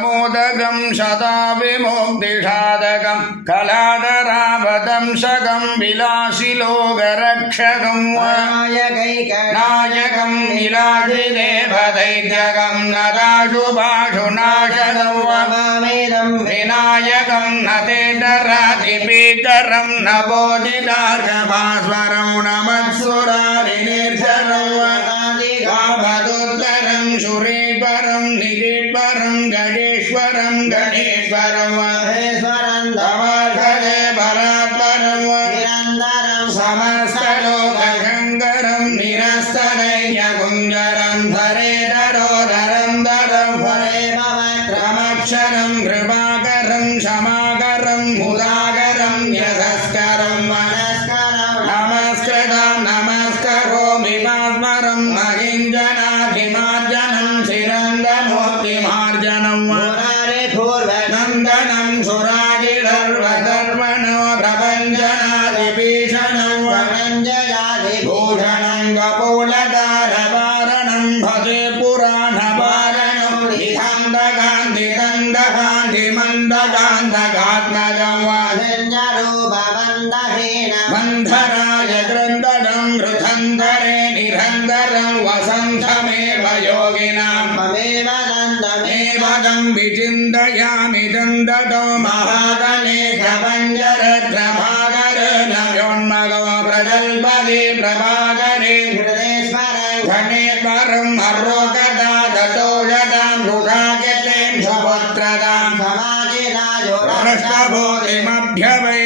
मोदकं सदा विमुक्तिसाधकं कलाधरावदंशकं विलासिलोकरक्षकं नायकं नीलादिदेवदैत्यकं नदाशुभाशुनाशनं विनायकं नतेतरातिपीतरं नवोदितार्कभास्वरं नमत्सुरारिनिर्झरं वदोत्तरं सुरेश्वरं निरीश्वरं गणेश्वरं गणेश्वरं महेश्वरं तमार्षदे परात्परं निरन्तरं समस्तलोकशङ्करं निरस्तनैर्यकुञ्जरं धरेधरोधरं धरं हरेमक्षरं कृपाकरं क्षमाकरं मुदाकरं यशस्करं मनस्करं नमस्कृतं नमस्करोमि पास्मरं महिञ्जनाभिमार्जनं शिरन्दमूर्तिमार्जनं नन्दनं सुराजिधर्वधर्मणो प्रपञ्चनादिभीषणं वनञ्जयादिभूषणं कपोलदारवारणं भजे पुराणवारणं निधन्दकान्तिदन्दकान्तिमन्दकान्तकात्मजं वन्धराय ग्रन्दनं वृथन्धरे निरन्तरं वसन्तमेव योगिनां ममेवदं विचिन्तयामि दन्दतो महागणे प्रपञ्चरत्रभागर नव्योन्मगो प्रजल्पदे प्रभाकरे घनेश्वरं मरोगदा दतो यदां रुषाकेतें सुपुत्रदां समाजिराजो राष्ट्रबोधिमभ्यवै